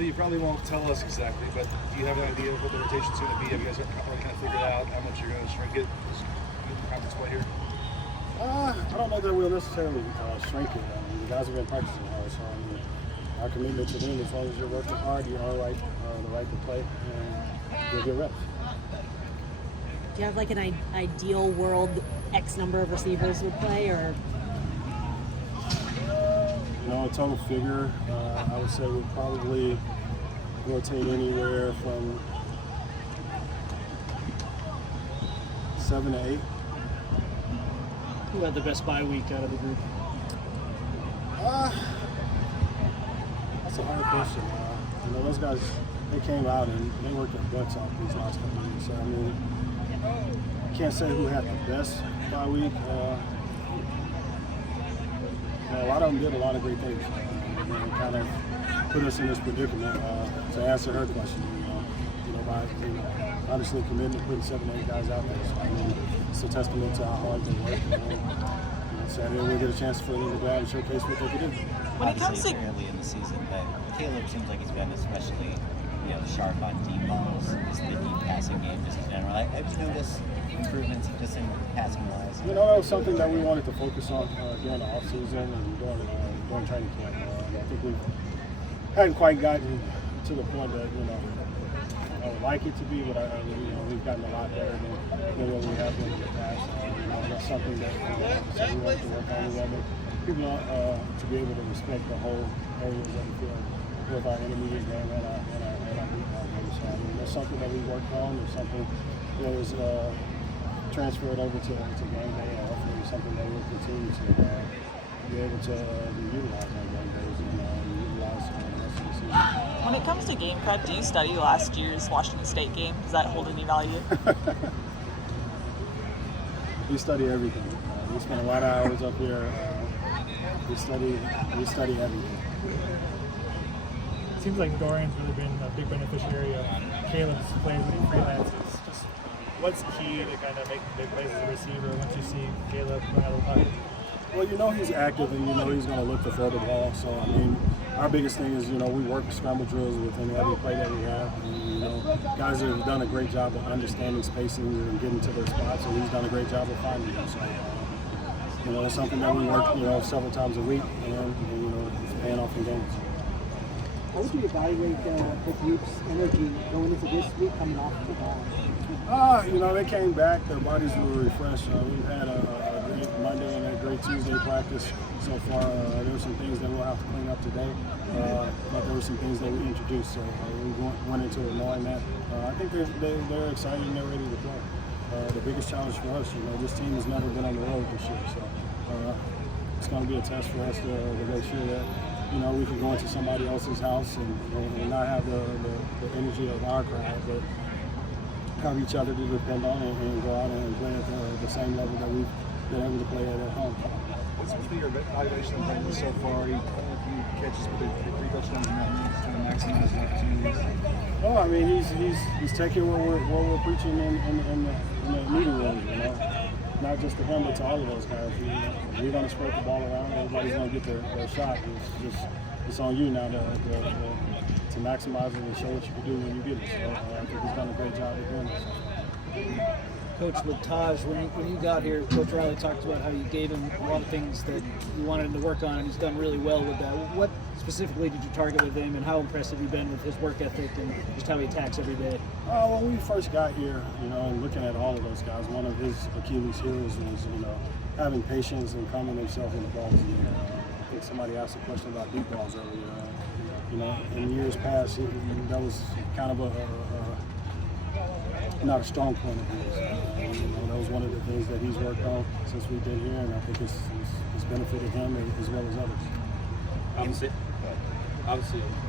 So you probably won't tell us exactly, but do you have an idea of what the rotation's going to be? Have you guys already kind of figured out how much you're going to shrink it conference play here? I don't know that we'll necessarily shrink it. The guys have been practicing hard, so our commitment to them, as long as you're working hard, you earn the right to play, and you'll get reps. Do you have like an ideal world X number of receivers would play, or? A total figure, I would say we'll probably rotate anywhere from 7 to 8. Who had the best bye week out of the group? That's a hard question. Those guys, they came out and they worked their butts off these last couple of weeks. So, I can't say who had the best bye week. A lot of them did a lot of great things. And kind of put us in this predicament to answer her question. By honestly committing to putting 7 8 guys out there. So, it's a testament to how hard they work. Saturday we'll get a chance for them to go out and showcase what they can do. When it comes to early in the season, but Caleb seems like he's been especially sharp on deep balls, just the deep passing game, just in general. Have you noticed improvements just in passing wise? That was something that we wanted to focus on during the offseason and during training camp. I think we hadn't quite gotten to the point that I would like it to be, but we've gotten a lot better than what we have been in the past. That's something that we want to work on. We want people to be able to respect the whole areas of the field, both our intermediate game and our deep ball game. So that's something that we worked on. It's something that was transferred over to game day, and hopefully something that we'll continue to be able to utilize on game days and utilize the rest of the season. When it comes to game prep, do you study last year's Washington State game? Does that hold any value? We study everything. We spend a lot of hours up here. We study everything. It seems like Dorian's really been a big beneficiary of Caleb's plays when he freelances. Just what's key to kind of making big plays as a receiver once you see Caleb run out of the pocket? Well, he's active and he's going to look to throw the ball. So, our biggest thing is, we work scramble drills within every play that we have. And, guys have done a great job of understanding spacing and getting to their spots, and he's done a great job of finding them. So, it's something that we work, several times a week, and it's paying off in games. How would you evaluate the group's energy going into this week coming off the ball? They came back. Their bodies were refreshed. We've had a great Monday and a great Tuesday practice so far. There were some things that we'll have to clean up today, but there were some things that we introduced. So we went into it knowing that. I think they're excited and they're ready to play. The biggest challenge for us, this team has never been on the road this year, so it's going to be a test for us to make sure that we can go into somebody else's house and not have the energy of our crowd, but have each other to depend on and go out and play at the same level that we've been able to play at home. What's been your evaluation of Dennis so far? He catches with the 3 touchdowns in that means kind of maximize the opportunities. He's taking what we're preaching in the meeting room, not just to him, but to all of those guys. We're going to spread the ball around. Everybody's going to get their shot. It's on you now to maximize it and show what you can do when you get it. So I think he's done a great job of doing this. Coach, with Taj, when you got here, Coach Riley talked about how you gave him a lot of things that you wanted him to work on, and he's done really well with that. What specifically did you target with him, and how impressed have you been with his work ethic and just how he attacks every day? When we first got here, and looking at all of those guys, one of his Achilles heels was, having patience and calming himself in the balls. I think somebody asked a question about deep balls earlier. In years past, that was kind of not a strong point of his. That was one of the things that he's worked on since we've been here, and I think it's benefited him as well as others. Obviously, I'm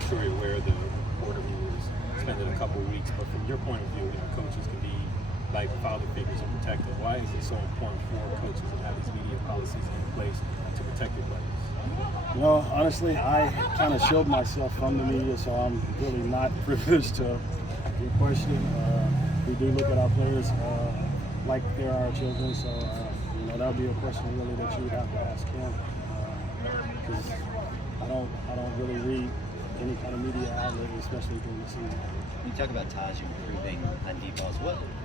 sure you're aware the quarter was spending a couple of weeks, but from your point of view, coaches can be like father figures and protective. Why is it so important for coaches to have these media policies in place to protect their players? Well, honestly, I kind of shield myself from the media, so I'm really not privileged to your question. We do look at our players like they're our children, so that would be a question really that you would have to ask him, because I don't really read any kind of media outlet, especially during the season. When you talk about Taj improving on deep balls,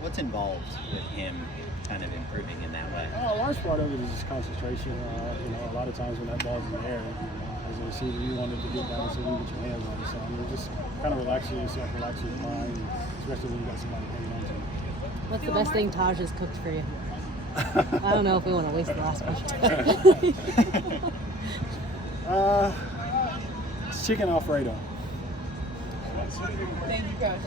what's involved with him kind of improving in that way? A large part of it is just concentration. A lot of times when that ball's in the air, as a receiver, you wanted to get down so you get your hands on it. So just kind of relaxing yourself, relaxing your mind, especially when you got somebody hanging on to you. What's the best thing Taj has cooked for you? I don't know if we want to waste the last question. Chicken Alfredo. Thank you, Coach.